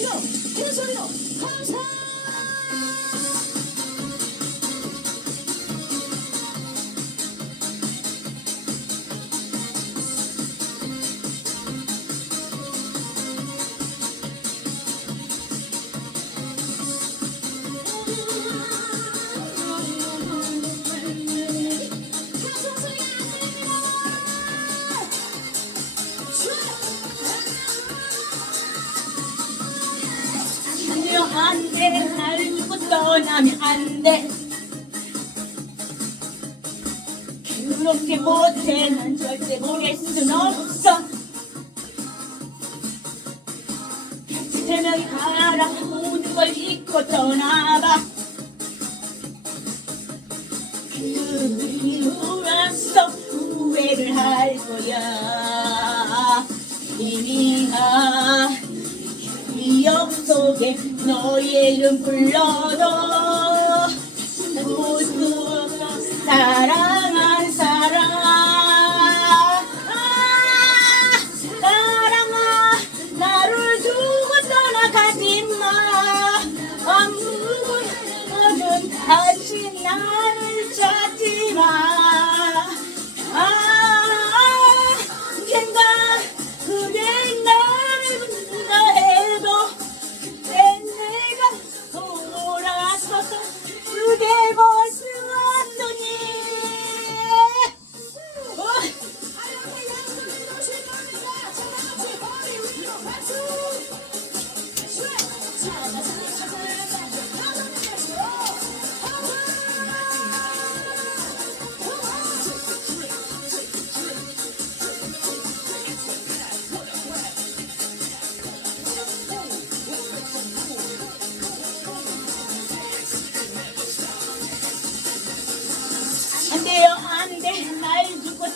주시고 큰 소리로 감사. 안돼 날 두고 떠나면 안돼 그렇게 못해 난 절대 보낼 순 없어. 되면 가라 모든 걸 잊고 떠나봐. 그리우라서 후회를 할 거야. 이미야 기억 속에 너의 이름 불러도 볼수 없어 사랑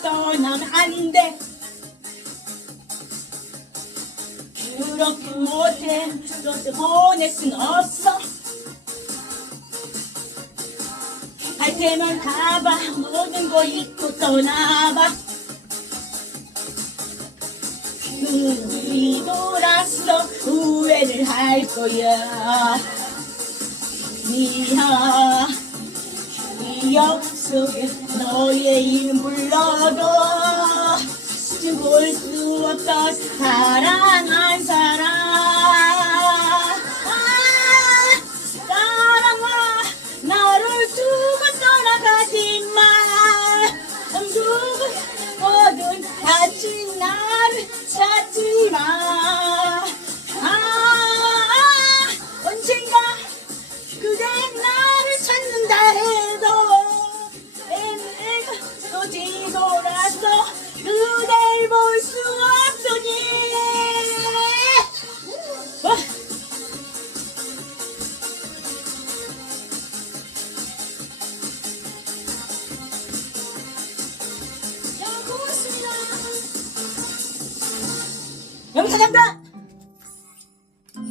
떠나면 안 돼 그렇게 못해. 너도 보낼 순 없어. 갈 테면 가봐. 모든 거 잊고 떠나봐. 뒤돌아서 후회를 할 거야. 미야 기억 속에 너의 이름 불러도 지금 볼수 없던 사랑 Bisa.